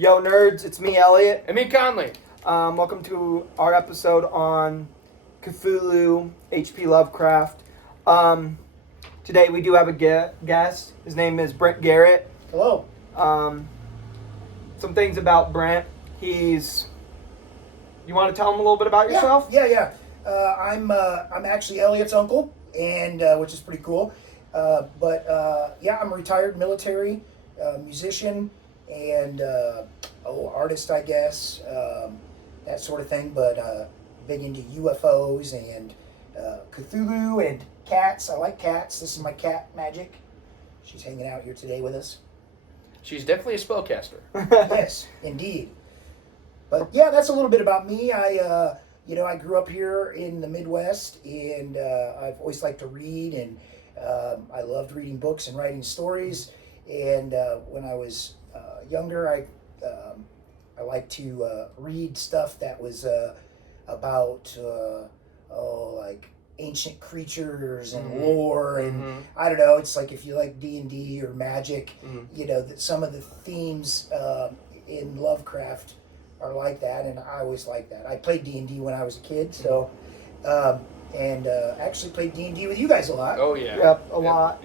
Yo, nerds, it's me, Elliot. And me, Conley. Welcome to our episode on Cthulhu, HP Lovecraft. Today we do have a guest. His name is Brent Garrett. Hello. Some things about Brent. You want to tell him a little bit about yourself? Yeah. I'm actually Elliot's uncle, and which is pretty cool. I'm a retired military musician and artist, I guess, that sort of thing. But big into UFOs and Cthulhu and cats. I like cats. This is my cat, Magic. She's hanging out here today with us. She's definitely a spellcaster. Yes, indeed. But yeah, that's a little bit about me. I grew up here in the Midwest, and I've always liked to read, and I loved reading books and writing stories. And when I was younger, I liked to read stuff that was about like ancient creatures and lore, and I don't know. It's like if you like D&D or Magic, that some of the themes in Lovecraft are like that, and I always liked that. I played D&D when I was a kid, so actually played D&D with you guys a lot. Oh yeah. Yep, a lot.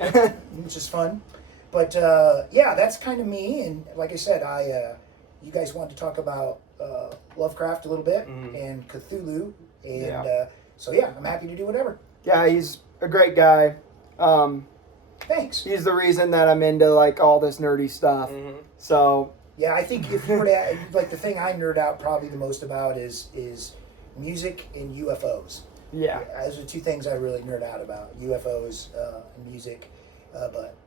Which is fun. But that's kind of me. And like I said, you guys want to talk about Lovecraft a little bit and Cthulhu, and I'm happy to do whatever. Yeah, he's a great guy. Thanks. He's the reason that I'm into like all this nerdy stuff. So yeah, I think if you were to like the thing I nerd out probably the most about is music and UFOs. Yeah, those are two things I really nerd out about: UFOs and music. But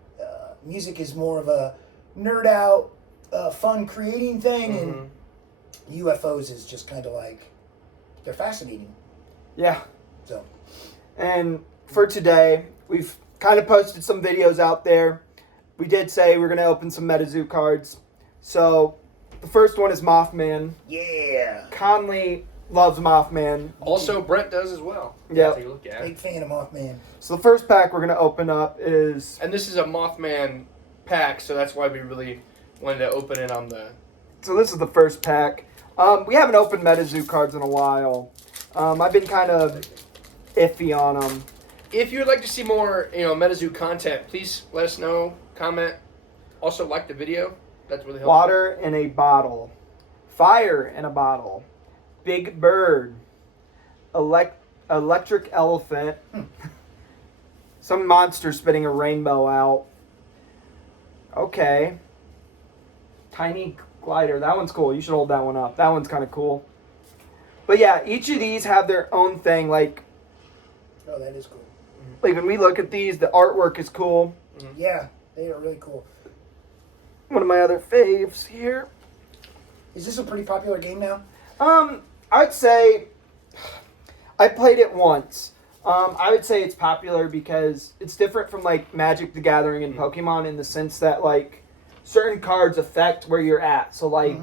music is more of a nerd out, fun creating thing, and UFOs is just kind of like they're fascinating. Yeah. So, and for today, we've kind of posted some videos out there. We did say we're going to open some MetaZoo cards. So, the first one is Mothman. Yeah. Conley loves Mothman. Also, Brent does as well. Yeah. Take a look at Big it. fan of Mothman. So, the first pack we're going to open up is... And this is a Mothman pack, so that's why we really wanted to open it on the... So, this is the first pack. We haven't opened MetaZoo cards in a while. I've been kind of iffy on them. If you would like to see more, MetaZoo content, please let us know. Comment. Also, like the video. That's really helpful. Water in a bottle. Fire in a bottle. Big bird. Electric elephant. Some monster spitting a rainbow out. Okay. Tiny glider. That one's cool. You should hold that one up. That one's kind of cool. But yeah, each of these have their own thing. Like, Oh, that is cool. like when we look at these, the artwork is cool. Yeah, they are really cool. One of my other faves here. Is this a pretty popular game now? I'd say I played it once. I would say it's popular because it's different from like Magic the Gathering and Pokemon in the sense that like certain cards affect where you're at. So like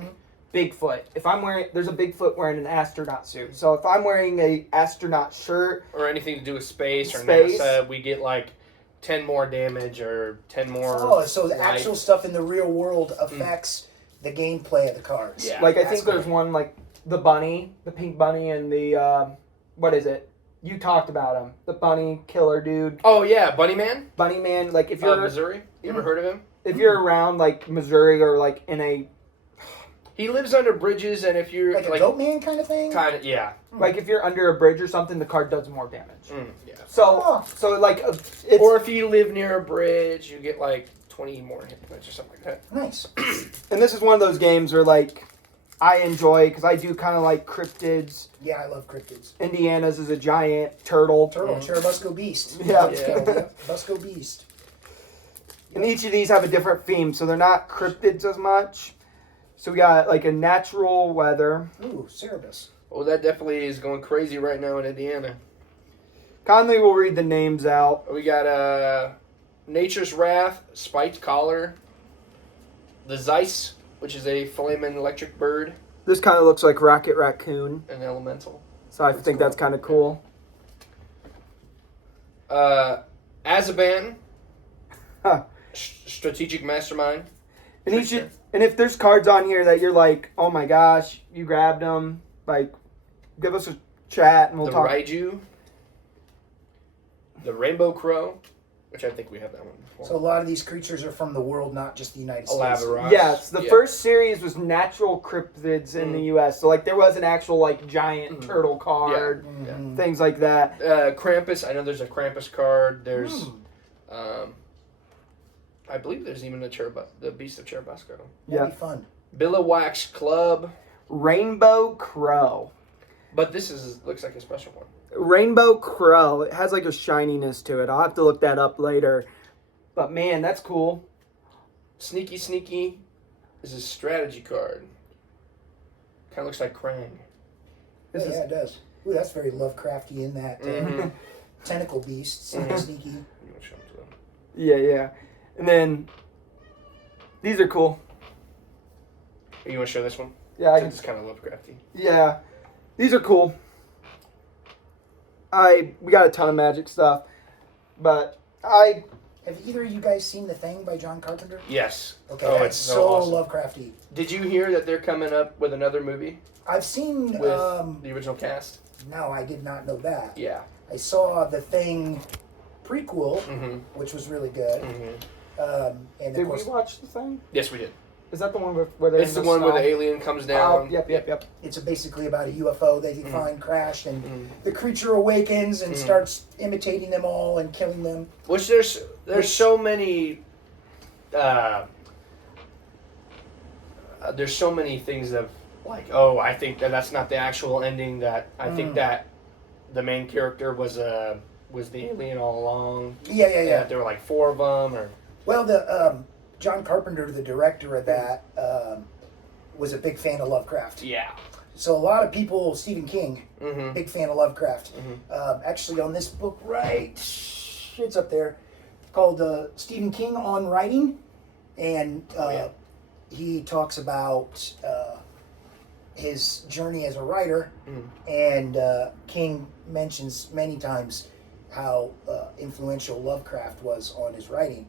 Bigfoot. If I'm wearing, there's a Bigfoot wearing an astronaut suit. So if I'm wearing a astronaut shirt or anything to do with space or Space. NASA, we get like 10 more damage or 10 more. Oh, so the life. actual stuff in the real world affects the gameplay of the cards. Yeah. like I That's think there's cool. one like the bunny, the pink bunny, and the what is it? You talked about him, the bunny killer dude, Oh yeah, Bunny Man. bunny man. Like if you're Missouri. You ever heard of him? if you're around like Missouri or like in a He lives under bridges, and if you're Like a goat man kind of thing? kind of yeah. like if you're under a bridge or something, the card does more damage. Yeah. So like it's Or if you live near a bridge, you get like 20 more hit points or something like that. Nice. and this is one of those games where like I enjoy because I do kind of like cryptids. Yeah, I love cryptids. Indiana's is a giant turtle. Turtle, Cherubusco Beast. Yeah. It's called, yeah. Busco Beast. And each of these have a different theme, so they're not cryptids as much. So we got like a natural weather. Ooh, Cerebus. Oh, that definitely is going crazy right now in Indiana. Conley will read the names out. We got Nature's Wrath, Spiked Collar, the Zeiss, which is a flaming electric bird, This kind of looks like Rocket Raccoon, an elemental. so I think that's kind of cool. Azaban, Huh. Strategic Mastermind. And And if there's cards on here that you're like, oh my gosh, you grabbed them, like, give us a chat and we'll The talk. Raiju. The Rainbow Crow, which I think we have that one before. So a lot of these creatures are from the world, not just the United States. Elaborate. Yes, the Yeah. first series was natural cryptids in the U.S. So, like, there was an actual, like, giant turtle card, Mhm. things like that. Krampus. I know there's a Krampus card. There's, I believe there's even the Beast of Cherubusco. That'd be fun. Billowwax Club. Rainbow Crow. But this looks like a special one. Rainbow Crow. It has, like, a shininess to it. I'll have to look that up later. But, man, that's cool. Sneaky Sneaky is a strategy card. Kind of looks like Krang. Yeah, it does. Ooh, that's very Lovecrafty in that tentacle beast, sneaky. You wanna show 'em to them? Yeah. And then, these are cool. You want to show this one? Yeah, I can. It's kind of Lovecrafty. Yeah, these are cool. We got a ton of magic stuff, but Have either of you guys seen The Thing by John Carpenter? Yes. Okay, Oh, that's it's so so awesome. Lovecrafty. Did you hear that they're coming up with another movie I've seen. with the original cast? No, I did not know that. Yeah. I saw The Thing prequel, Mm-hmm. which was really good. Mm-hmm. And of did course, we watch the thing? Yes, we did. Is that the one where they? It's the one where the alien comes down. Yep. it's basically about a UFO they find crashed, and Mhm. the creature awakens and starts imitating them all and killing them. Which there's so many. There's so many things of like, oh, I think that's not the actual ending. That I think that the main character was the alien all along. Yeah. That there were like 4 of them, or Well, the John Carpenter, the director of that, was a big fan of Lovecraft. yeah. So a lot of people, Stephen King, Mm-hmm. big fan of Lovecraft. Actually, on this book, right, it's up there, called Stephen King on Writing, and he talks about his journey as a writer, and King mentions many times how influential Lovecraft was on his writing.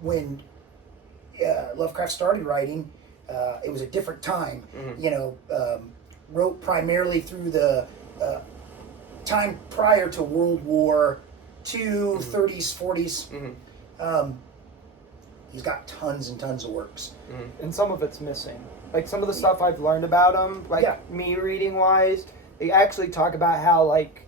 When Lovecraft started writing, it was a different time. Wrote primarily through the time prior to World War II, 30s, 40s. He's got tons and tons of works. And some of it's missing. Like some of the stuff I've learned about him, like me reading wise, they actually talk about how like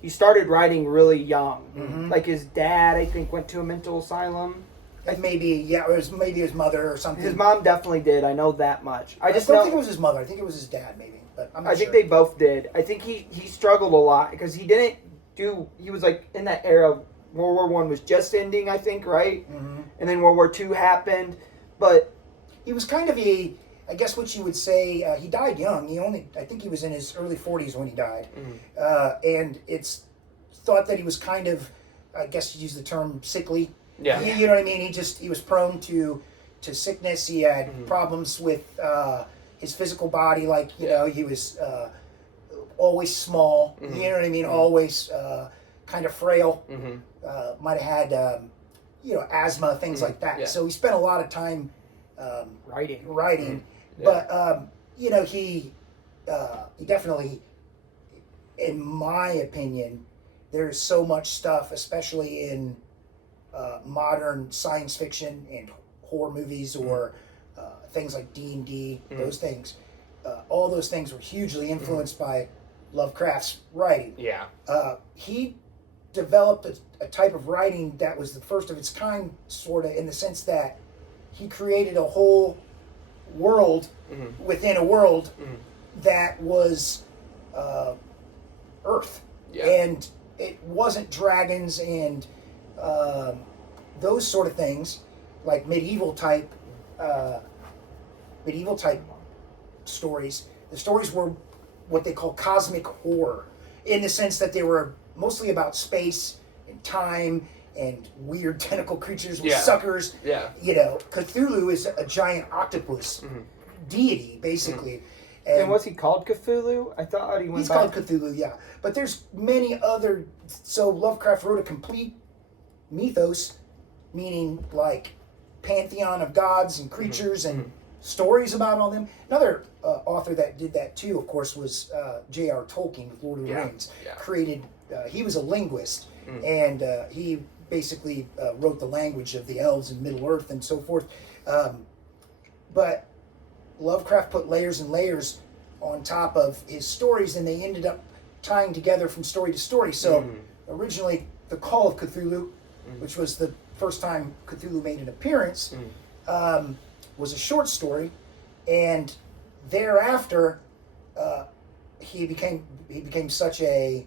he started writing really young. Like his dad, I think, went to a mental asylum. And maybe it was maybe his mother or something. His mom definitely did. I know that much. I just don't know, think it was his mother. I think it was his dad, maybe. But I'm not I think sure. they both did. I think he struggled a lot because he didn't do. He was like in that era. World War One was just ending, I think, right? And then World War II happened, but he was kind of I guess what you would say, he died young. I think he was in his early 40s when he died. And it's thought that he was kind of, I guess you use the term sickly. Yeah. You know what I mean? He was prone to sickness. He had problems with his physical body, like, he was always small. You know what I mean? Always kind of frail. Might have had, asthma, things like that. Yeah. So he spent a lot of time writing. But he definitely, in my opinion, there's so much stuff, especially in modern science fiction and horror movies or things like D&D. Those things, all those things were hugely influenced by Lovecraft's writing. Yeah. He developed a type of writing that was the first of its kind, sort of, in the sense that he created a whole world within a world that was Earth. Yeah. And it wasn't dragons and those sort of things, like medieval type stories. The stories were what they call cosmic horror, in the sense that they were mostly about space and time and weird tentacle creatures with suckers. Yeah. Cthulhu is a giant octopus deity, basically. And was he called Cthulhu? I thought he went He's back. called Cthulhu, yeah. But there's many other... So Lovecraft wrote a complete mythos, meaning like pantheon of gods and creatures and stories about all them. Another author that did that too, of course, was J.R. Tolkien with Lord of the Rings. Yeah. Created, he was a linguist, and he basically wrote the language of the elves in Middle Earth and so forth. But Lovecraft put layers and layers on top of his stories, and they ended up tying together from story to story. So originally, The Call of Cthulhu, which was the first time Cthulhu made an appearance, was a short story, and thereafter he became such a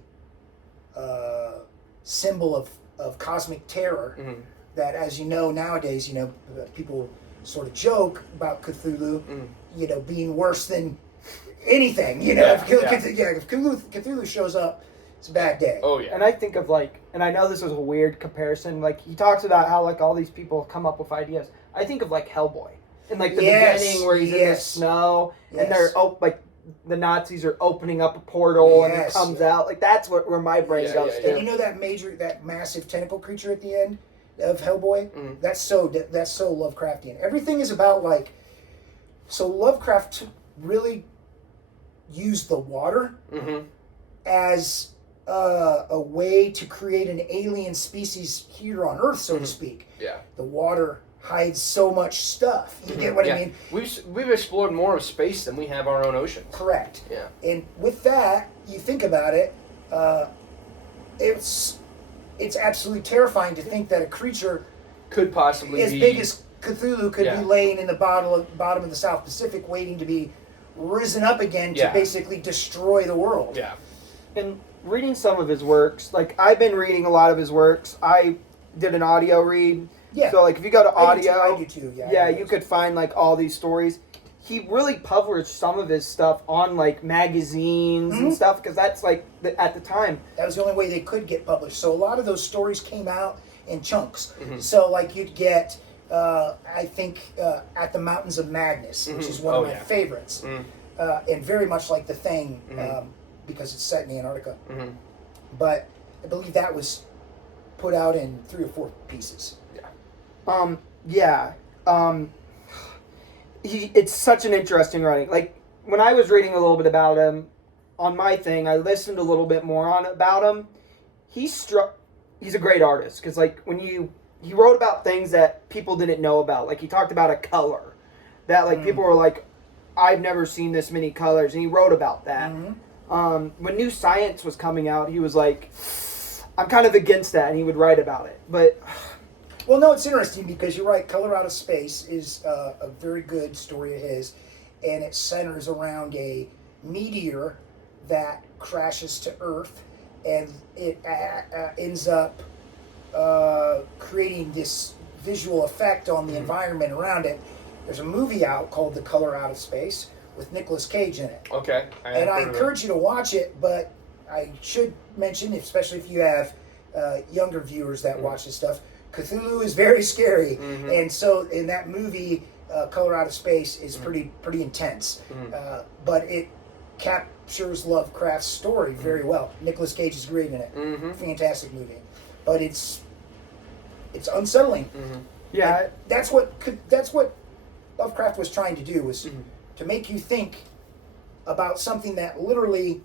symbol of cosmic terror that, as you know, nowadays, you know, people sort of joke about Cthulhu, you know, being worse than anything. You know, if Cthulhu shows up, it's a bad day. Oh yeah. And I think of like, and I know this is a weird comparison. Like he talks about how like all these people come up with ideas. I think of like Hellboy in like the beginning where he's in the snow and they're like the Nazis are opening up a portal and he comes out. Like that's where my brain goes to. And you know that massive tentacle creature at the end of Hellboy? That's so Lovecraftian. Everything is about like, so Lovecraft really used the water as a way to create an alien species here on Earth, so to speak. Yeah. The water hides so much stuff. You get what I mean? We've explored more of space than we have our own oceans. Correct. Yeah. And with that, you think about it, it's absolutely terrifying to think that a creature could possibly as be big as Cthulhu could be laying in the bottom of the South Pacific waiting to be risen up again to basically destroy the world. Yeah. And reading some of his works, like I've been reading a lot of his works. I did an audio read. Yeah. So like if you go to audio, I do too. You could find like all these stories. He really published some of his stuff on like magazines and stuff because that's like at the time that was the only way they could get published. So a lot of those stories came out in chunks. So like you'd get, I think, At the Mountains of Madness, which is one of my favorites, and very much like The Thing because it's set in Antarctica. But I believe that was put out in 3 or 4 pieces. It's such an interesting writing. Like when I was reading a little bit about him on my thing, I listened a little bit more about him. He's a great artist because like when he wrote about things that people didn't know about. Like he talked about a color that like people were like, I've never seen this many colors, and he wrote about that. When New Science was coming out, he was like, I'm kind of against that, and he would write about it. But well, no, it's interesting because you're right. Color Out of Space is a very good story of his, and it centers around a meteor that crashes to Earth, and it ends up creating this visual effect on the environment around it. There's a movie out called The Color Out of Space with Nicolas Cage in it. Okay. I encourage you to watch it, but I should mention, especially if you have younger viewers that watch this stuff, Cthulhu is very scary, and so in that movie, Color Out of Space is pretty intense, but it captures Lovecraft's story very well. Nicolas Cage is great in it. Fantastic movie, but it's unsettling. yeah, and that's what Lovecraft was trying to do, was to make you think about something that literally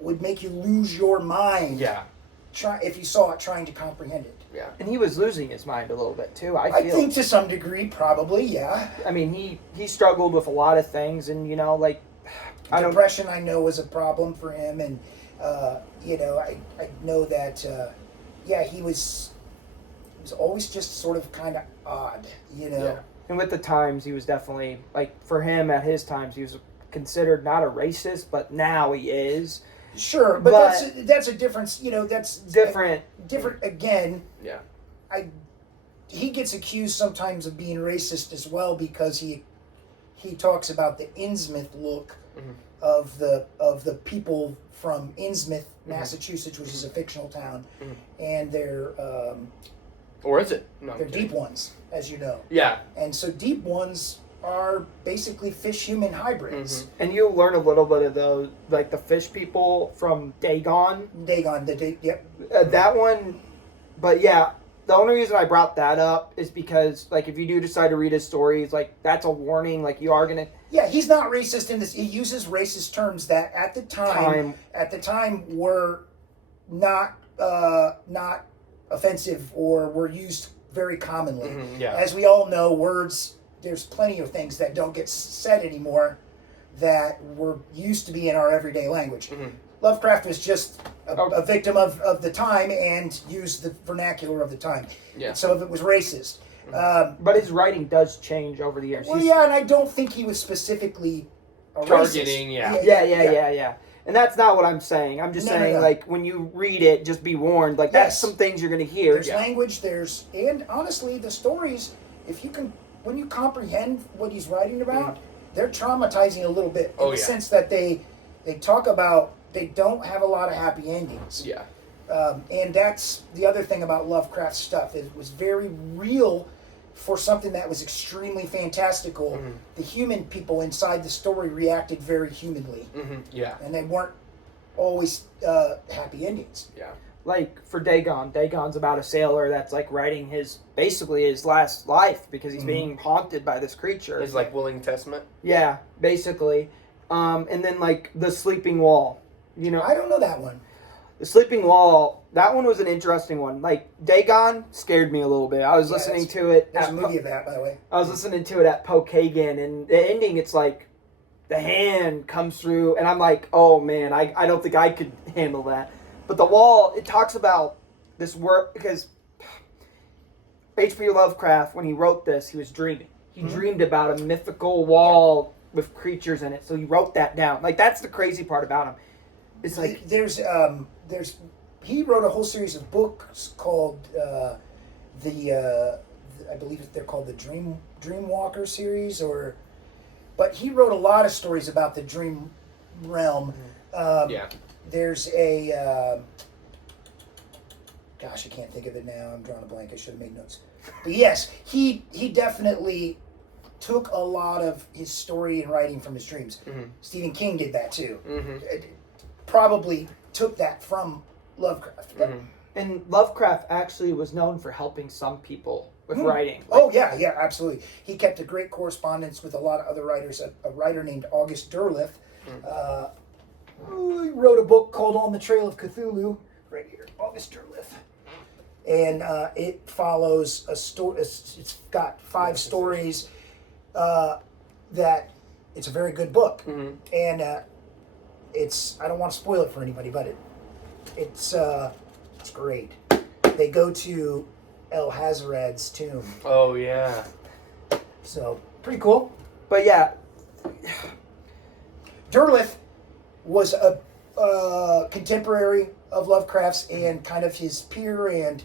would make you lose your mind. Yeah. If you saw it, trying to comprehend it. Yeah. and he was losing his mind a little bit too. I think to some degree, probably, yeah. I mean, he struggled with a lot of things, and you know, like Depression, I know, was a problem for him, and you know, I know that he was always just sort of kind of odd, you know. Yeah. And with the times, he was definitely like for him at his times, he was considered not a racist, but now he is. Sure, but that's a difference. You know, that's different. Different again. Yeah. He gets accused sometimes of being racist as well because he talks about the Innsmouth look of the people from Innsmouth, Massachusetts, which is a fictional town, and they're or is it? No, they're deep ones, as you know. Yeah. And so deep ones are basically fish-human hybrids. And you'll learn a little bit of those, like the fish people from Dagon. Dagon, yep. That one, but yeah, the only reason I brought that up is because, like, if you do decide to read his stories, like, that's a warning. Like, you are gonna. Yeah, he's not racist in this. He uses racist terms that at the time were not offensive or were used very commonly. Yeah. As we all know, words. There's plenty of things that don't get said anymore that were used to be in our everyday language. Lovecraft was just a victim of the time and used the vernacular of the time. Yeah. Some of it was racist. But his writing does change over the years. Well, yeah, and I don't think he was specifically a targeting. racist. Yeah. And that's not what I'm saying. I'm just saying, like, when you read it, just be warned. Like, that's some things you're going to hear. There's language, and honestly, the stories, when you comprehend what he's writing about, they're traumatizing a little bit in the sense that they talk about, they don't have a lot of happy endings. Yeah. And that's the other thing about Lovecraft's stuff. It was very real for something that was extremely fantastical. The human people inside the story reacted very humanly. Yeah. And they weren't always happy endings. Yeah. Like, for Dagon's about a sailor that's, like, writing basically his last life because he's being haunted by this creature. His, like, willing testament? Yeah, basically. And then, like, The Sleeping Wall. You know, I don't know that one. The Sleeping Wall, that one was an interesting one. Like, Dagon scared me a little bit. I was listening to it. There's a movie of that, by the way. I was listening to it at Pokagon, and the ending, it's like, the hand comes through, and I'm like, oh, man, I don't think I could handle that. But The Wall, it talks about this work, because HP Lovecraft, when he wrote this, he was dreaming. He dreamed about a mythical wall with creatures in it, so he wrote that down. Like, that's the crazy part about him. It's like he wrote a whole series of books called I believe they're called the Dreamwalker series, but he wrote a lot of stories about the dream realm. There's a gosh, I can't think of it now. I'm drawing a blank. I should have made notes. But yes, he definitely took a lot of his story and writing from his dreams. Stephen King did that too. Probably took that from Lovecraft. And Lovecraft actually was known for helping some people with writing. Oh, yeah, absolutely. He kept a great correspondence with a lot of other writers. A writer named August Derleth. He wrote a book called On the Trail of Cthulhu. Right here, August Derleth. And it follows a story. It's got 5 stories that it's a very good book. And I don't want to spoil it for anybody, but it's great. They go to El Hazarad's tomb. Oh, yeah. So, pretty cool. But yeah. Derleth was a contemporary of Lovecraft's and kind of his peer and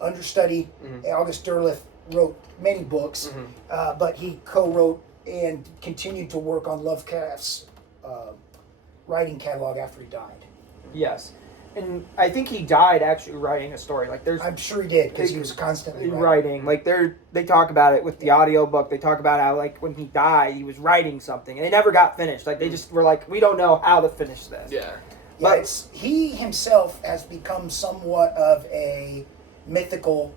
understudy. August Derleth wrote many books, but he co-wrote and continued to work on Lovecraft's writing catalog after he died. Yes. And I think he died actually writing a story. Like, I'm sure he did, because he was constantly writing. Like, they talk about it with the audiobook. They talk about how, like, when he died, he was writing something, and it never got finished. Like, they just were like, we don't know how to finish this. Yeah. But he himself has become somewhat of a mythical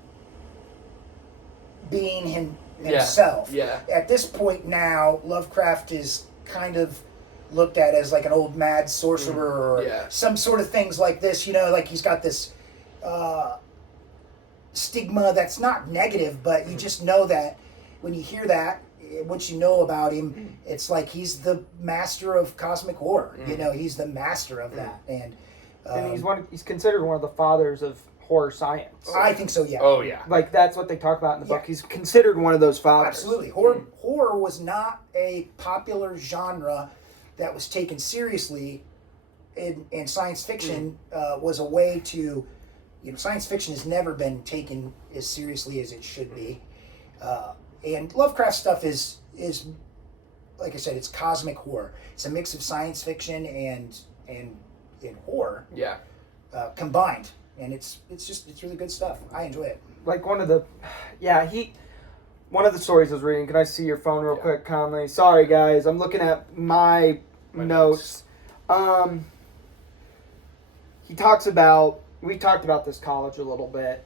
being himself. Yeah. At this point now, Lovecraft is kind of looked at as like an old mad sorcerer or some sort of things like this. You know, like he's got this stigma that's not negative, but you just know that when you hear that, once you know about him, it's like he's the master of cosmic horror. You know, he's the master of that. And he's considered one of the fathers of horror science. I think so, yeah. Oh, yeah. Like, that's what they talk about in the book. He's considered one of those fathers. Absolutely. Horror was not a popular genre that was taken seriously, and science fiction was a way to, science fiction has never been taken as seriously as it should be. And Lovecraft stuff is, like I said, it's cosmic horror. It's a mix of science fiction and horror combined. And it's really good stuff. I enjoy it. Like one of the stories I was reading. Can I see your phone real quick, Conley? Sorry, guys. I'm looking at my notes. We talked about this college a little bit.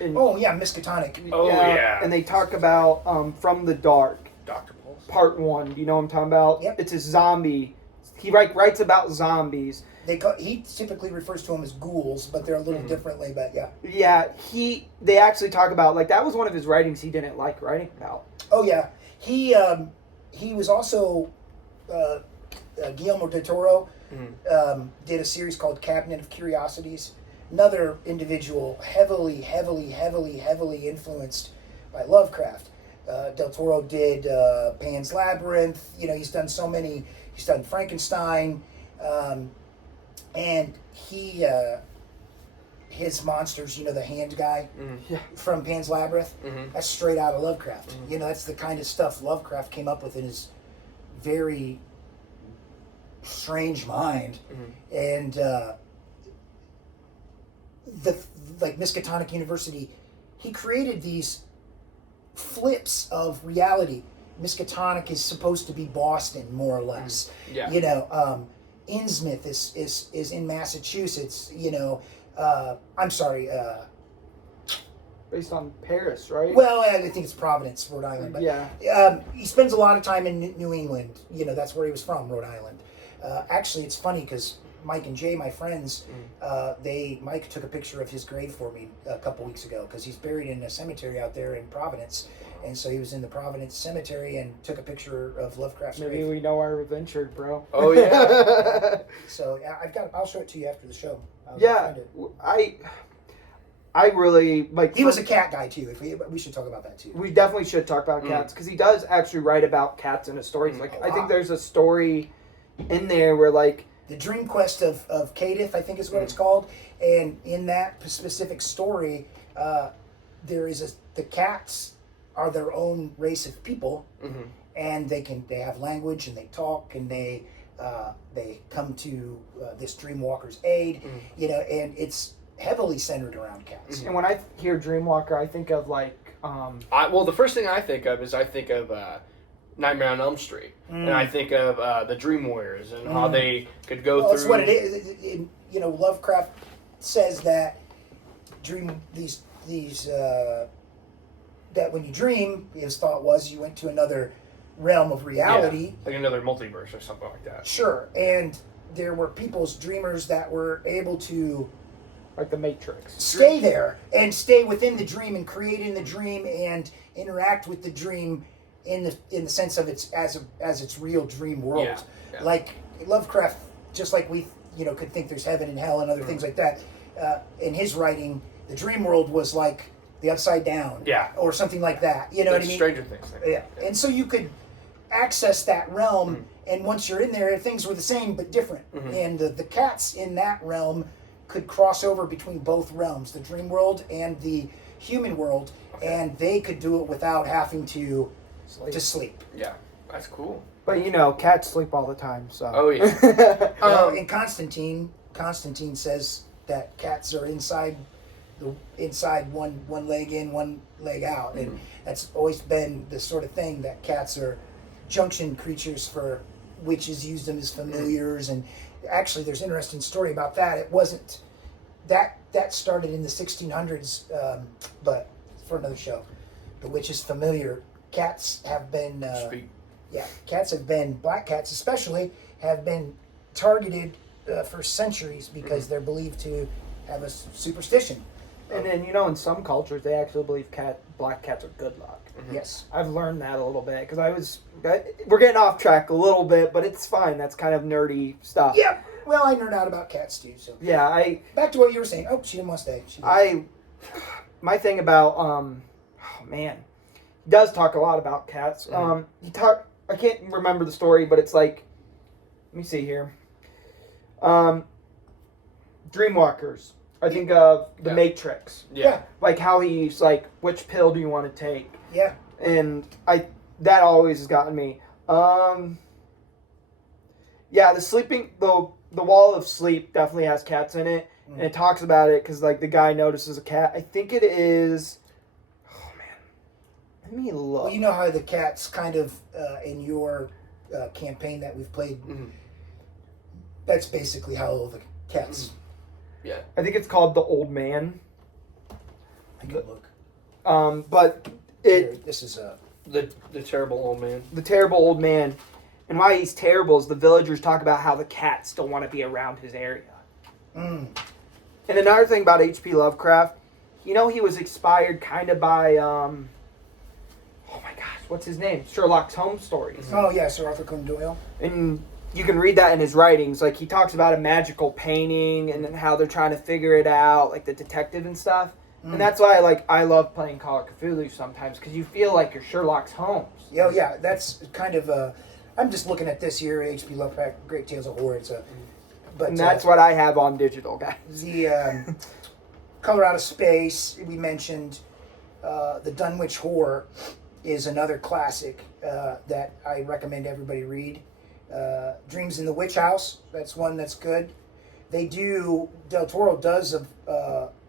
And, Oh yeah, Miskatonic. Oh, yeah. And they talk about From the Dark, Dr. Pulse. Part 1. Do you know what I'm talking about? Yep. It's a zombie. He writes about zombies. He typically refers to them as ghouls, but they're a little differently. But yeah. Yeah, they actually talk about, like, that was one of his writings he didn't like writing about. Oh yeah, he was also Guillermo del Toro did a series called Cabinet of Curiosities. Another individual heavily influenced by Lovecraft. Del Toro did Pan's Labyrinth. You know, he's done so many. He's done Frankenstein, and his monsters. You know, the hand guy from Pan's Labyrinth. That's straight out of Lovecraft. You know, that's the kind of stuff Lovecraft came up with in his very strange mind, and like Miskatonic University, he created these flips of reality. Miskatonic is supposed to be Boston, more or less. Yeah. You know, Innsmouth is in Massachusetts. You know, I'm sorry. Based on Paris, right? Well, I think it's Providence, Rhode Island. But, yeah. He spends a lot of time in New England. You know, that's where he was from, Rhode Island. Actually, it's funny because Mike and Jay, my friends, Mike took a picture of his grave for me a couple weeks ago because he's buried in a cemetery out there in Providence. And so he was in the Providence Cemetery and took a picture of Lovecraft's Maybe grave. we know our adventure, bro. Oh, yeah. So yeah, I'll show it to you after the show. I'll Yeah, find it. I really like. He was a cat guy too. We should talk about that too. We definitely should talk about cats because he does actually write about cats in his stories. Like I think there's a story in there where like The Dream Quest of Cadith, I think is what it's called, and in that specific story, there is the cats are their own race of people, and they have language and they talk and they come to this Dreamwalker's aid, you know, and it's heavily centered around cats. And when I hear Dreamwalker, I think of like Well, the first thing I think of is Nightmare on Elm Street, and I think of the Dream Warriors and how they could go through. That's what it is. You know, Lovecraft says that that when you dream, his thought was you went to another realm of reality. Yeah, like another multiverse or something like that. Sure, and there were people's dreamers that were able to like the Matrix. stay there and stay within the dream and create in the dream and interact with the dream in the sense of its as its real dream world. Yeah. Like Lovecraft, just like we could think there's heaven and hell and other things like that. In his writing, the dream world was like the upside down, or something like that. You know what I mean? Stranger Things thing. Yeah, and so you could access that realm, and once you're in there, things were the same but different. And the cats in that realm could cross over between both realms, the dream world and the human world, and they could do it without having to sleep. Yeah, that's cool. But you know, cats sleep all the time, so. Oh yeah. And Constantine says that cats are inside one leg in, one leg out, and that's always been the sort of thing that cats are junction creatures for witches. Use them as familiars, and actually, there's an interesting story about that. It wasn't that started in the 1600s, but for another show. The witch's familiar. Cats have been, black cats especially, have been targeted for centuries because they're believed to have a superstition. And then, you know, in some cultures, they actually believe black cats are good luck. Yes. I've learned that a little bit because we're getting off track a little bit, but it's fine. That's kind of nerdy stuff. Yeah. Well, I nerd out about cats too. So yeah, back to what you were saying. Oh, she didn't want to stay. My thing about he does talk a lot about cats. I can't remember the story, but it's like, let me see here. Dreamwalkers. I think of the Matrix. Yeah. Like how he's like, which pill do you want to take? Yeah. And that always has gotten me. The wall of sleep definitely has cats in it, and it talks about it because like the guy notices a cat. I think it is. Oh man, let me look. Well, you know how the cats kind of in your campaign that we've played. That's basically how the cats. Yeah. I think it's called The Old Man. I can look. But This is The terrible old man. the terrible old man, and why he's terrible is the villagers talk about how the cats don't want to be around his area. Mm. And another thing about HP Lovecraft, he was inspired kind of by, oh my gosh, what's his name? Sherlock Holmes stories. Oh yeah, Sir Arthur Conan Doyle. And you can read that in his writings. Like, he talks about a magical painting and then how they're trying to figure it out, like the detective and stuff. And that's why, I love playing Call of Cthulhu sometimes, because you feel like you're Sherlock Holmes. Yeah, yeah, that's kind of I'm just looking at this here, H.P. Lovecraft, Great Tales of Horror. And that's what I have on digital, guys. The Color Out of Space, we mentioned. The Dunwich Horror is another classic that I recommend everybody read. Dreams in the Witch House, that's one that's good. Del Toro does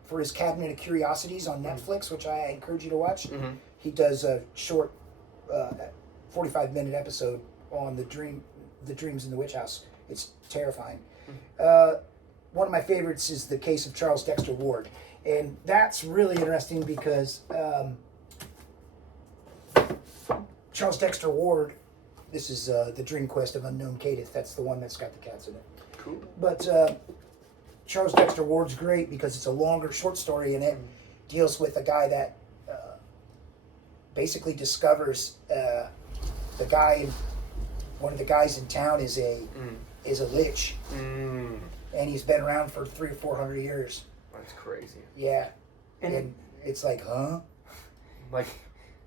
for his Cabinet of Curiosities on Netflix, which I encourage you to watch. Mm-hmm. He does a short 45-minute episode on the Dreams in the Witch House. It's terrifying. One of my favorites is The Case of Charles Dexter Ward. And that's really interesting because Charles Dexter Ward, this is The Dream Quest of Unknown Cadith. That's the one that's got the cats in it. Cool. But Charles Dexter Ward's great because it's a longer short story and it deals with a guy that basically discovers one of the guys in town is a lich, and he's been around for 300 or 400 years. That's crazy. Yeah, and it's like, huh? Like,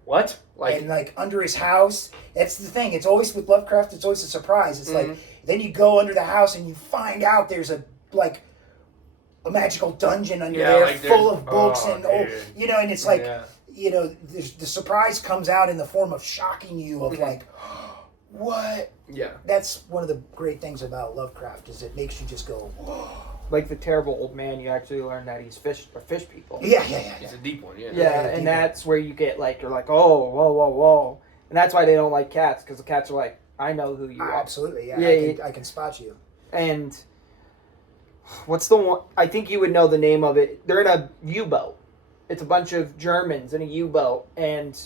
what? And under his house. That's the thing. It's always with Lovecraft. It's always a surprise. It's like then you go under the house and you find out there's a magical dungeon under there full of books and and it's like the surprise comes out in the form of shocking you of what? Yeah. That's one of the great things about Lovecraft is it makes you just go, whoa. Like the terrible old man, you actually learn that he's fish people. Yeah. It's a deep one, yeah. Yeah, and that's where you get you're like, oh, whoa. And that's why they don't like cats, because the cats are like, I know who you are. Absolutely, yeah. I can spot you. And what's the one? I think you would know the name of it. They're in a U-boat. It's a bunch of Germans in a U-boat, and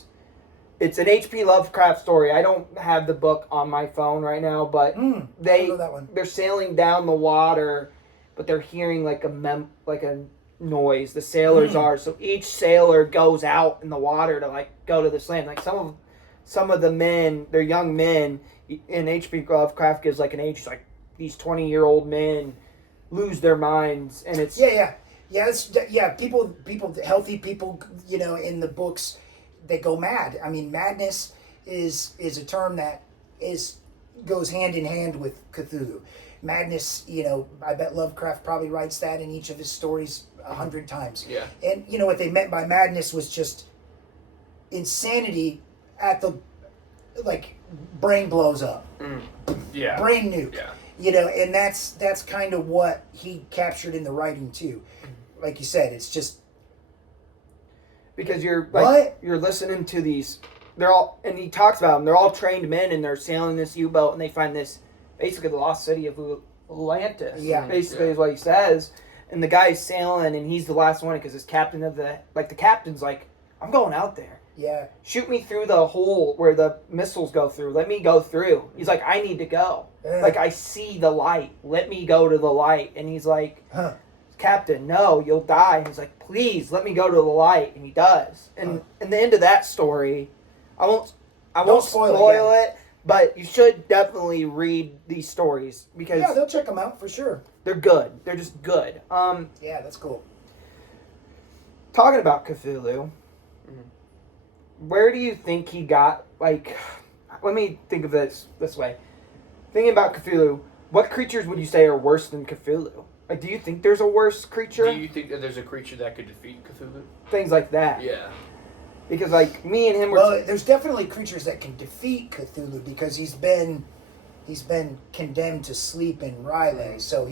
it's an H.P. Lovecraft story. I don't have the book on my phone right now, but I know that one. They're sailing down the water, but they're hearing like a noise. The sailors are, so each sailor goes out in the water to go to this land. Like some of the men, they're young men. And H.P. Lovecraft gives an age like these 20-year-old men lose their minds, and it's people, healthy people, in the books, they go mad. I mean, madness is a term that goes hand in hand with Cthulhu. Madness, I bet Lovecraft probably writes that in each of his stories 100 times. Yeah. And what they meant by madness was just insanity at the brain blows up. Yeah. Brain nuke. Yeah. And that's kind of what he captured in the writing too. Like you said, it's just because you're what? You're listening to these. They're all, and he talks about them. They're all trained men, and they're sailing this U-boat, and they find this basically the lost city of Atlantis. Yeah, basically is what he says. And the guy's sailing, and he's the last one because his captain of the captain's like, I'm going out there. Yeah. Shoot me through the hole where the missiles go through. Let me go through. He's like, I need to go. I see the light. Let me go to the light. And he's like, Captain, no, you'll die. And he's like, please, let me go to the light. And he does. And in the end of that story, I won't spoil it, but you should definitely read these stories because they'll check them out for sure. They're good. They're just good. Yeah, that's cool. Talking about Cthulhu, where do you think he got, let me think of this way. Thinking about Cthulhu, what creatures would you say are worse than Cthulhu? Do you think there's a worse creature? Do you think that there's a creature that could defeat Cthulhu? Things like that. Yeah. Because, me and him were... Well, there's definitely creatures that can defeat Cthulhu because he's been condemned to sleep in R'lyeh. So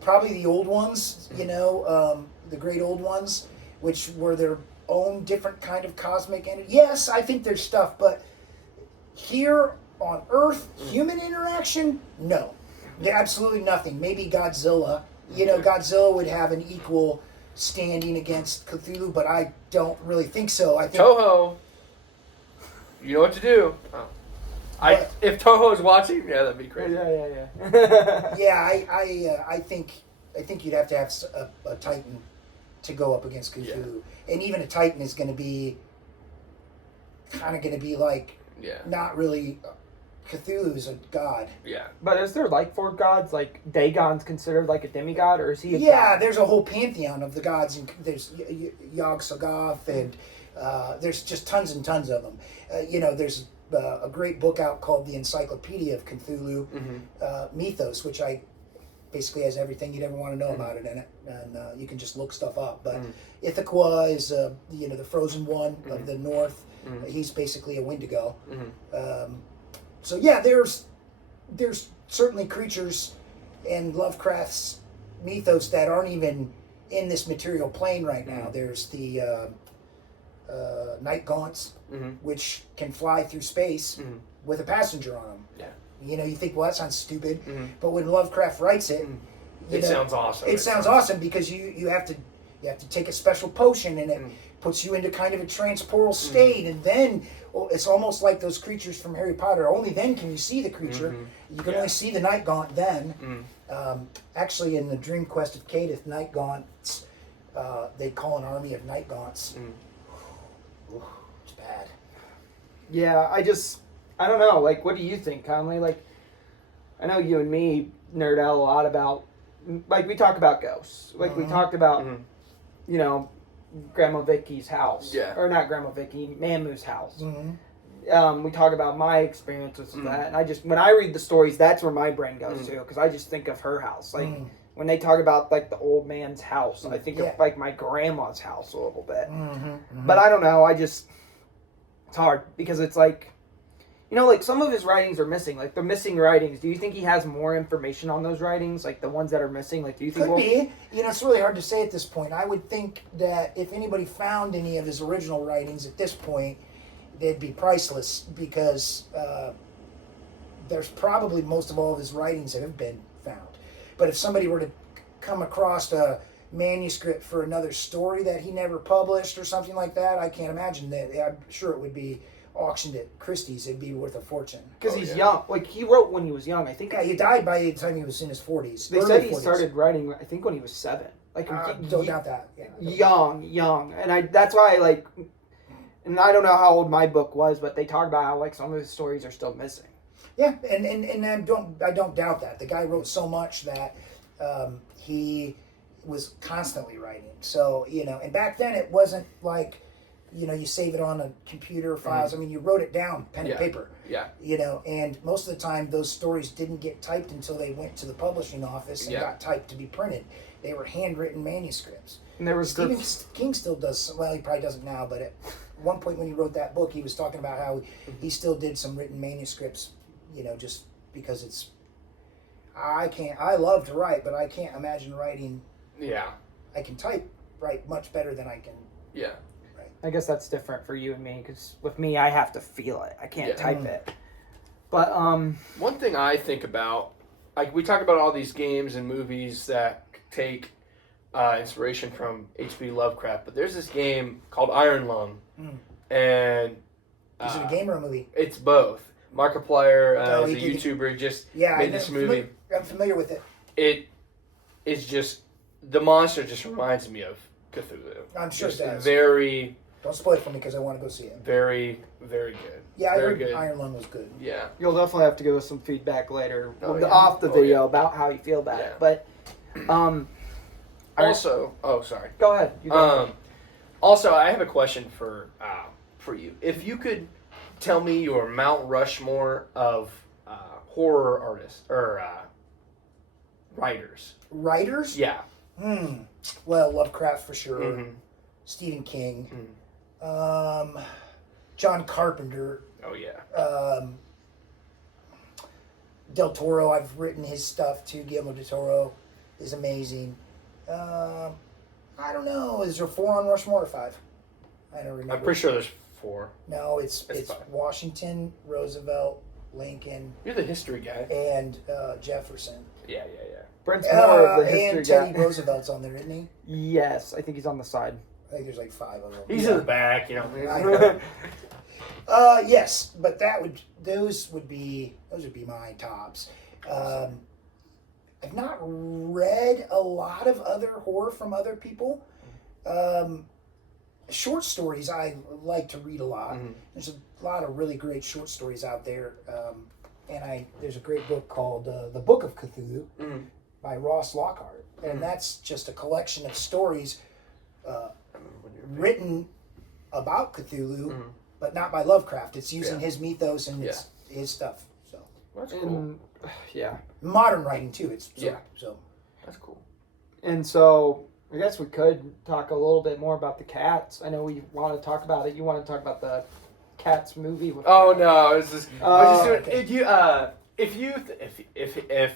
probably the old ones, the great old ones, which were their own different kind of cosmic entity. Yes, I think there's stuff, but here on Earth, human interaction, no. Absolutely nothing. Maybe Godzilla. Godzilla would have an equal standing against Cthulhu, but I don't really think so. I think Toho, you know what to do. Oh. What? If Toho's watching, yeah, that'd be crazy. Yeah. yeah, I think you'd have to have a Titan to go up against Cthulhu, and even a Titan is going to be like not really. Cthulhu's a god. Yeah. But is there like 4 gods? Like Dagon's considered like a demigod, or is he? There's a whole pantheon of the gods, and there's Yog Sothoth, and there's just tons and tons of them. There's a great book out called the Encyclopedia of Cthulhu Mythos, which basically has everything you'd ever want to know about it in it, and you can just look stuff up. But Ithaca is the frozen one of the north. He's basically a Wendigo. So yeah, there's certainly creatures in Lovecraft's mythos that aren't even in this material plane right now. There's the night gaunts, which can fly through space with a passenger on them. Yeah. You think, well, that sounds stupid, but when Lovecraft writes it, it sounds awesome. It sounds awesome because you have to take a special potion, and it puts you into kind of a transportal state, and then it's almost like those creatures from Harry Potter. Only then can you see the creature. You can only see the night gaunt then. Actually, in the Dream Quest of Kadith, night gaunts, they call an army of night gaunts. It's bad. Yeah, I don't know. Like, what do you think, Conley? Like, I know you and me nerd out a lot about, like, we talk about ghosts. Like, we talked about, Grandma Vicky's house. Yeah. Or not Grandma Vicky, Mamu's house. We talk about my experiences with that. And when I read the stories, that's where my brain goes to, because I just think of her house. Like, when they talk about, like, the old man's house, I think of, like, my grandma's house a little bit. But I don't know. It's hard, because it's like, like some of his writings are missing. Like the missing writings. Do you think he has more information on those writings? Like the ones that are missing? Like do you think could be? It's really hard to say at this point. I would think that if anybody found any of his original writings at this point, they'd be priceless, because there's probably most of all of his writings that have been found. But if somebody were to come across a manuscript for another story that he never published or something like that, I can't imagine that. I'm sure it would be auctioned at Christie's. It'd be worth a fortune. Because he's young. Like, he wrote when he was young, I think. Yeah, he died by the time he was in his 40s. They said he started writing, I think, when he was 7. Like, don't doubt that. Yeah, young. And that's why, like, and I don't know how old my book was, but they talk about how, like, some of his stories are still missing. Yeah, and I don't doubt that. The guy wrote so much that he was constantly writing. So, and back then it wasn't like, you save it on a computer files. I mean, you wrote it down, pen and paper. Yeah. And most of the time those stories didn't get typed until they went to the publishing office and got typed to be printed. They were handwritten manuscripts. And there was Stephen King still does, well, he probably doesn't now, but at one point when he wrote that book, he was talking about how he still did some written manuscripts, just because I love to write, but I can't imagine writing. Yeah. I can write much better than I can. Yeah. I guess that's different for you and me, because with me, I have to feel it. I can't type it. But, one thing I think about, like, we talk about all these games and movies that take inspiration from HP Lovecraft, but there's this game called Iron Lung, and... Is it a game or a movie? It's both. Markiplier is a he YouTuber, just made this movie. I'm familiar with it. It is just... The monster just reminds me of Cthulhu. I'm sure just it does. Very... Don't spoil it for me, because I want to go see it. Very, very good. Yeah, I very heard good. Iron Lung was good. Yeah. you'll definitely have to give us some feedback later off the video about how you feel about it. But, also... Oh, sorry. Go ahead. You go ahead. Also, I have a question for you. If you could tell me your Mount Rushmore of horror artists or writers. Writers? Yeah. Well, Lovecraft for sure. Mm-hmm. Stephen King. John Carpenter. Oh, yeah. Del Toro, I've written his stuff too. Guillermo del Toro is amazing. I don't know. Is there 4 on Rushmore or 5? I don't remember. I'm pretty sure there's 4. No, it's It's 5. Washington, Roosevelt, Lincoln, You're the history guy. and Jefferson. Yeah. Brent's more of the And history Teddy guy. Roosevelt's on there, isn't he? Yes, I think he's on the side. I think there's like 5 of them. He's in the back, you know. I know. Yes, but those would be my tops. I've not read a lot of other horror from other people. Short stories I like to read a lot. Mm-hmm. There's a lot of really great short stories out there. And there's a great book called The Book of Cthulhu by Ross Lockhart. And that's just a collection of stories written about Cthulhu, but not by Lovecraft. It's using his mythos and his stuff. So That's cool. Yeah. modern writing too. So That's cool. And so I guess we could talk a little bit more about the Cats. I know we want to talk about it. You want to talk about the Cats movie? Oh no, it's just. I was just doing, okay. if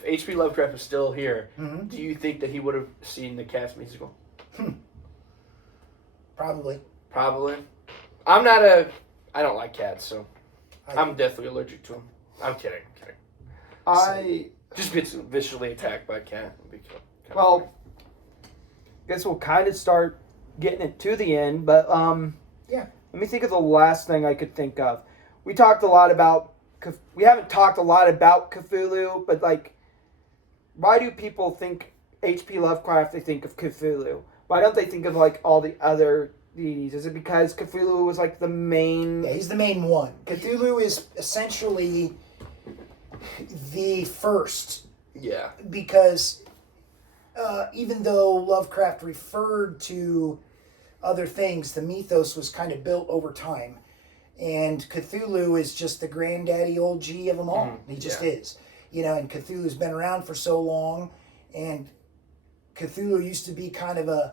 HP Lovecraft was still here, Mhm. do you think that he would have seen the Cats musical? probably. Probably. I don't like cats, so I'm deathly allergic to them. I'm kidding. I Just gets visually attacked by a cat. Would be kind of well, funny. guess we'll kind of start getting it to the end, but Yeah. let me think of the last thing I could think of. We talked a lot about. We haven't talked a lot about Cthulhu, but like, why do people think H.P. Lovecraft? They think of Cthulhu. Why don't they think of like all the other deities? Is it because Cthulhu was like the main? Yeah, he's the main one. Cthulhu is essentially the first, Yeah. because even though Lovecraft referred to other things, the mythos was kind of built over time. And Cthulhu is just the granddaddy old G of them all. He just is. You know, and Cthulhu's been around for so long. And Cthulhu used to be kind of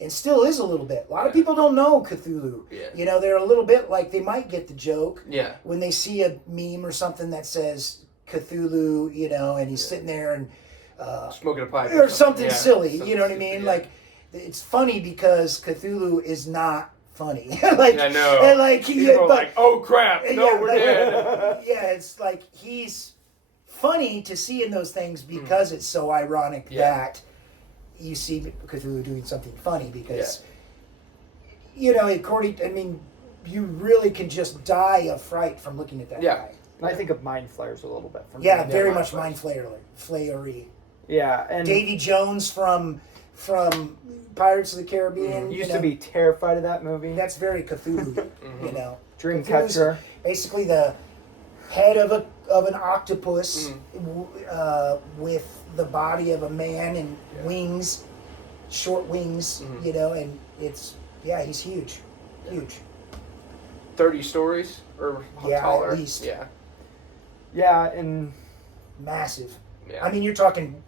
and still is a little bit. A lot of people don't know Cthulhu. Yeah. You know, they're a little bit like, they might get the joke Yeah. when they see a meme or something that says Cthulhu, you know, and he's sitting there and Smoking a pipe. or something Yeah. silly, Something you know what I stupid, mean? yeah. Like, it's funny because Cthulhu is not funny. Like, I know. and like, People are like, oh crap, no, yeah, we're like, dead. yeah, it's like he's funny to see in those things because it's so ironic that you see Cthulhu doing something funny, because you know, you really can just die of fright from looking at that guy. And I think of mind flares a little bit. From Yeah, the- very much mind flayery. Yeah, and Davy Jones from Pirates of the Caribbean used to be terrified of that movie. That's very Cthulhu, you know. Dreamcatcher. Cthulhu's basically the head of an octopus with the body of a man and wings, short wings, you know, and he's huge. 30 stories or taller. At least. Yeah, and Massive. Yeah. I mean, you're talking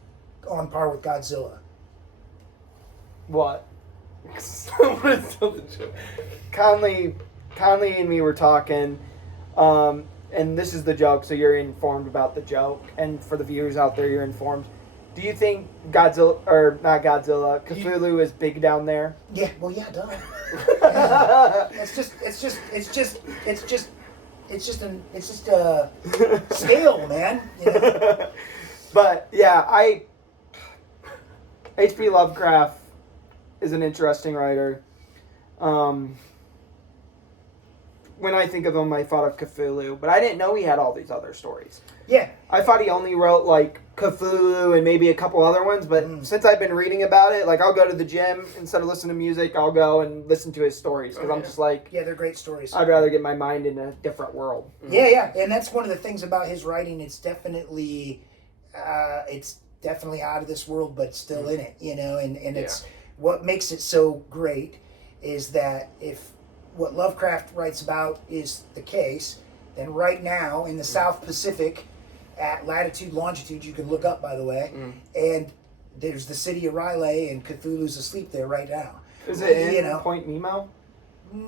on par with Godzilla. what? Someone tell the joke. Conley and me were talking, and this is the joke, so you're informed about the joke, and for the viewers out there, you're informed. Do you think Godzilla, or not Godzilla, Cthulhu is big down there? Yeah, well, yeah, duh. Yeah. It's just a scale, man. You know? But yeah, H.P. Lovecraft is an interesting writer. When I think of him, I thought of Cthulhu, but I didn't know he had all these other stories. Yeah. I thought he only wrote like Cthulhu and maybe a couple other ones, but since I've been reading about it, like I'll go to the gym, instead of listening to music, I'll go and listen to his stories, because I'm just like, Yeah, they're great stories. I'd rather get my mind in a different world. Yeah, and that's one of the things about his writing. It's definitely out of this world, but still in it, you know. And it's what makes it so great is that if what Lovecraft writes about is the case, then right now in the South Pacific, at latitude, longitude, you can look up, by the way, and there's the city of Riley, and Cthulhu's asleep there right now. Is it in Point Nemo?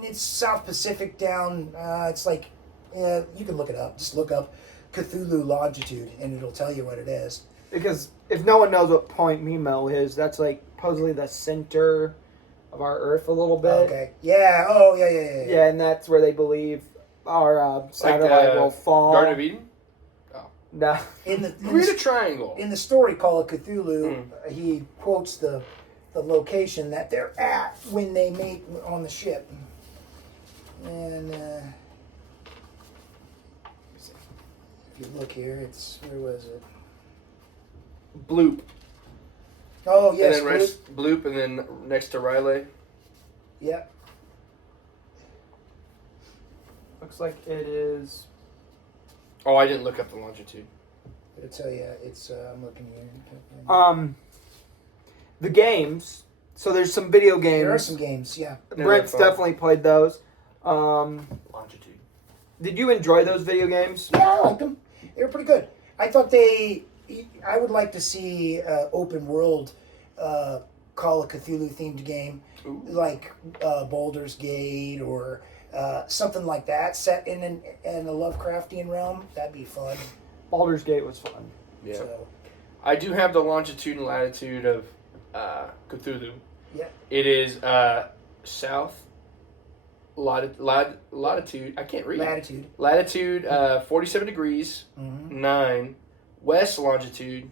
It's South Pacific down. It's like, you can look it up. Just look up Cthulhu longitude, and it'll tell you what it is. Because if no one knows what Point Nemo is, that's like supposedly the center of our Earth a little bit. Okay. Yeah. Oh, yeah. Yeah, and that's where they believe our satellite will fall. Garden of Eden? No. Read a triangle. In the story Call of Cthulhu, he quotes the location that they're at when they mate on the ship. And if you look here, where was it? Bloop. Oh yes, and then Bloop, and then next to Riley. Yep. Looks like it is. Oh, I didn't look up the longitude. I'll tell you, I'm looking here. The games. So there's some video games. There are some games, yeah. Brent's definitely played those. Longitude. Did you enjoy those video games? Yeah, I liked them. They were pretty good. I thought I would like to see open world Call of Cthulhu themed game. Ooh. Like Baldur's Gate or something like that, set in a Lovecraftian realm. That'd be fun. Baldur's Gate was fun. Yeah. So, I do have the longitude and latitude of Cthulhu. yeah. It is south latitude. I can't read. Latitude. Latitude 47 degrees 9. West longitude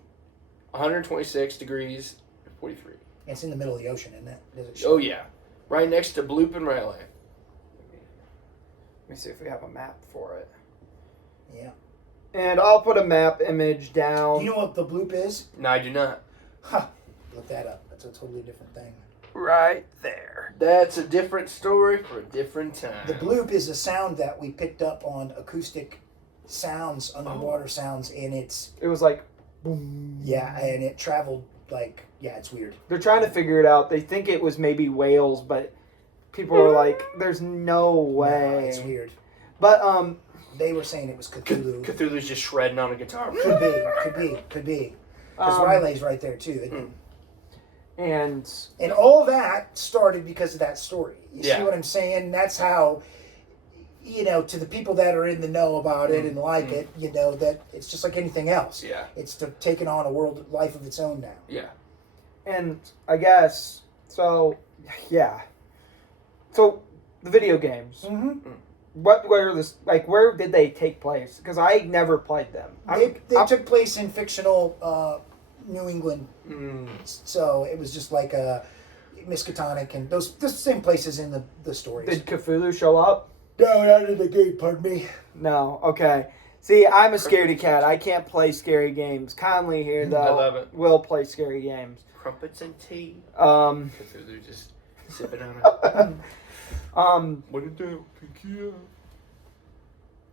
126 degrees 43. It's in the middle of the ocean, isn't it? Does it Oh yeah, right next to Bloop and Riley. Let me see if we have a map for it. Yeah. And I'll put a map image down. Do you know what the bloop is? No, I do not. Huh. Look that up. That's a totally different thing. Right there. That's a different story for a different time. The bloop is a sound that we picked up on acoustic sounds, underwater sounds, and it's It was like, boom. yeah, and it traveled like it's weird. They're trying to figure it out. They think it was maybe whales, but people are like, "There's no way." No, it's weird. But They were saying it was Cthulhu. Cthulhu's just shredding on a guitar. Could be. Because Riley's right there too. And all that started because of that story. You Yeah. see what I'm saying? That's how, to the people that are in the know about it and like it, that it's just like anything else. Yeah. It's taking on a life of its own now. Yeah. And I guess so. Yeah. So the video games. Mm-hmm. Where did they take place? Because I never played them. They took place in fictional New England, so it was just like Miskatonic and those same places in the stories. Did Cthulhu show up? No, not in the game. Pardon me. No. Okay. See, I'm a scaredy cat. I can't play scary games. Conley here, though, I love it. will play scary games. Crumpets and tea. Cthulhu just sipping on it. What do you do? Pinky.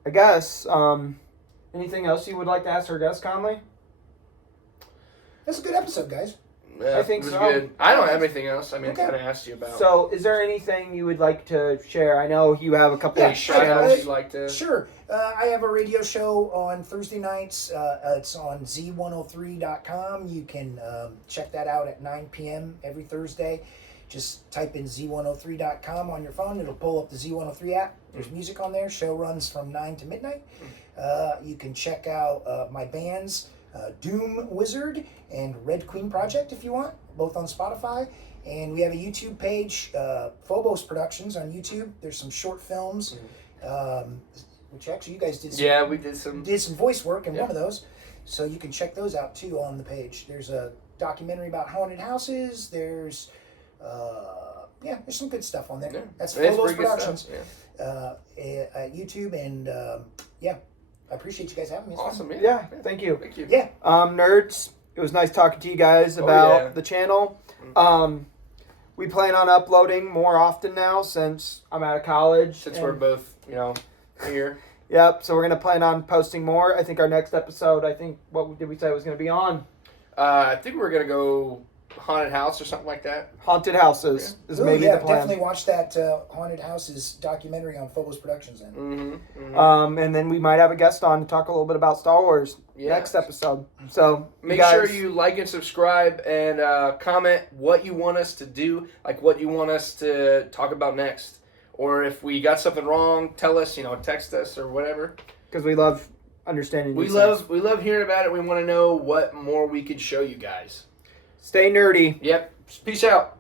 I guess. Anything else you would like to ask our guest, Conley? That's a good episode, guys. Yeah, I think it was so. good. I don't have anything else. I mean, Okay. kind of asked you about. So, is there anything you would like to share? I know you have a couple Yeah, of shout channels. outs you'd like to. Sure. I have a radio show on Thursday nights. It's on z103.com. You can check that out at 9 p.m. every Thursday. Just type in z103.com on your phone. It'll pull up the Z103 app. There's music on there. Show runs from 9 to midnight. You can check out my bands, Doom Wizard and Red Queen Project, if you want, both on Spotify. And we have a YouTube page, Phobos Productions on YouTube. There's some short films, which actually you guys did we did some voice work in one of those. So you can check those out too on the page. There's a documentary about haunted houses. There's there's some good stuff on there. Yeah. That's It's Phobos pretty good Productions stuff, at YouTube, and I appreciate you guys having me. It's fun. Awesome, man. Yeah, thank you. Thank you. Yeah. Nerds, it was nice talking to you guys about the channel. We plan on uploading more often now since I'm out of college. Since we're both, here. Yep, so we're going to plan on posting more. I think our next episode, what did we say it was going to be on? I think we're going to go haunted house or something like that. Haunted houses is Ooh, maybe the plan. Definitely watch that Haunted Houses documentary on Phobos Productions then. Mm-hmm, mm-hmm. And then we might have a guest on to talk a little bit about Star Wars next episode. So make sure you like and subscribe and comment what you want us to do, like what you want us to talk about next. Or if we got something wrong, tell us, text us or whatever. Because we love understanding We these love hearing about it. We want to know what more we could show you guys. Stay nerdy. Yep. Peace out.